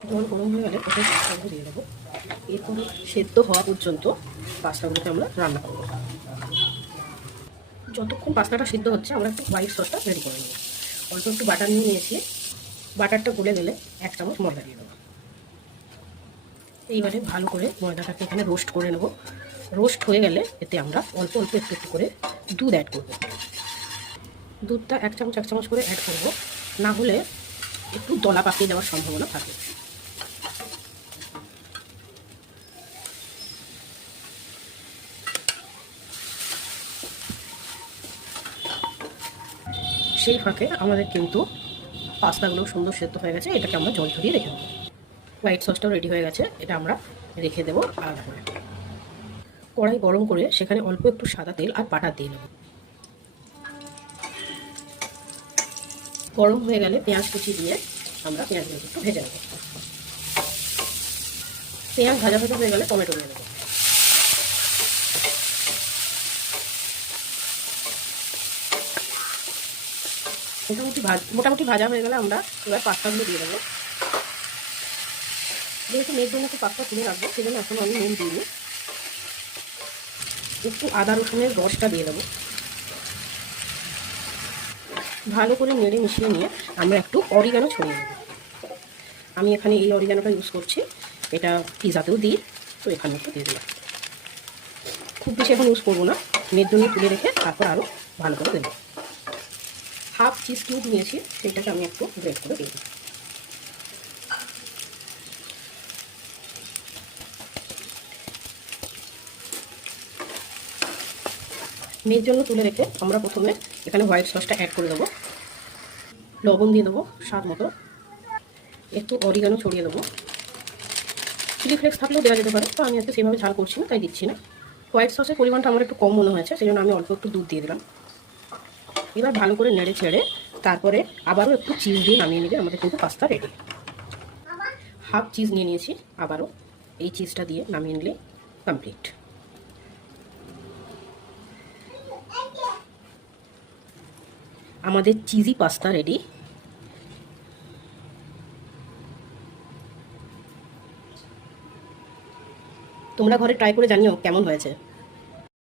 জল গরম হয়ে গেলে ওটাই পাস্তাগুলো দিয়ে দেবো। এরপরে সেদ্ধ হওয়া পর্যন্ত পাস্তাগুলোকে আমরা রান্না করবো। যতক্ষণ পাস্তাটা সিদ্ধ হচ্ছে আমরা একটু হোয়াইট সসটা রেডি করে নেব। অল্প একটু বাটার নিয়ে নিয়েছি, বাটারটা গলে গেলে 1 চামচ ময়দা দিয়ে দেবো। এইবারে ভালো করে ময়দাটাকে এখানে রোস্ট করে নেব। রোস্ট হয়ে গেলে এতে আমরা অল্প অল্প একটু একটু করে দুধ অ্যাড করব। দুধটা 1 চামচ করে অ্যাড করব, না হলে একটু দলা পাকিয়ে যাওয়ার সম্ভাবনা থাকে। সেই ফাঁকে আমাদের কিন্তু পাস্তাগুলো সুন্দর সেদ্ধ হয়ে গেছে, এটাকে আমরা জল ঝরিয়ে রেখে দেবো। হোয়াইট সসটাও রেডি হয়ে গেছে, এটা আমরা রেখে দেবো আলাদা করে। কড়াই গরম করে সেখানে অল্প একটু সাদা তেল আর বাটার দিয়ে নেব। গরম হয়ে গেলে পেঁয়াজ কুচি দিয়ে আমরা পেঁয়াজগুলো একটু ভেজে নেব। পেঁয়াজ ভাজা ভাজা হয়ে গেলে টমেটো দিয়ে দেবো। মোটামুটি ভাজা হয়ে গেলে আমরা এবার পাস্তাগুলো দিয়ে দেবো। যেহেতু মেয়ের জন্য একটু পাস্তা তুলে রাখবো, সেই জন্য এখন আমি নুন দিইনি। একটু আদা রসুনের রসটা দিয়ে দেবো। ভালো করে নেড়ে মিশিয়ে নিয়ে আমরা একটু অরিগানো ছড়িয়ে নেব। আমি এখানে এই অরিগানোটা ইউজ করছি, এটা পিজাতেও দিই, তো এখানে একটু দিয়ে দিলাম। খুব বেশি এখন ইউজ করবো না, মেয়ের জন্য তুলে রেখে তারপর আরও ভালো করে দেবো। হাফ চিজ কিউব নিয়েছি, সেটাকে আমি একটু গ্রেট করে দিয়ে দিই। মেয়ের জন্য তুলে রেখে আমরা প্রথমে এখানে হোয়াইট সসটা অ্যাড করে দেবো। লবণ দিয়ে দেবো স্বাদ মতো, একটু অরিগানো ছড়িয়ে দেবো। চিলি ফ্লেক্স থাকলেও দেওয়া যেতে পারে, তো আমি আজকে সেভাবে ঝাল করছি না, তাই দিচ্ছি না। হোয়াইট সসের পরিমাণটা আমার একটু কম মনে হয়েছে, সেই জন্য আমি অল্প একটু দুধ দিয়ে দিলাম। এবার ভালো করে নেড়ে ছেড়ে তারপরে আবারও একটু চিজ দিয়ে নামিয়ে নিলে আমাদের কিন্তু পাস্তা রেডি। হাফ চিজ নিয়ে নিয়েছি, আবারও এই চিজটা দিয়ে নামিয়ে নিলে কমপ্লিট। আমাদের চিজি পাস্তা রেডি। তোমরা ঘরে ট্রাই করে জানিও কেমন হয়েছে।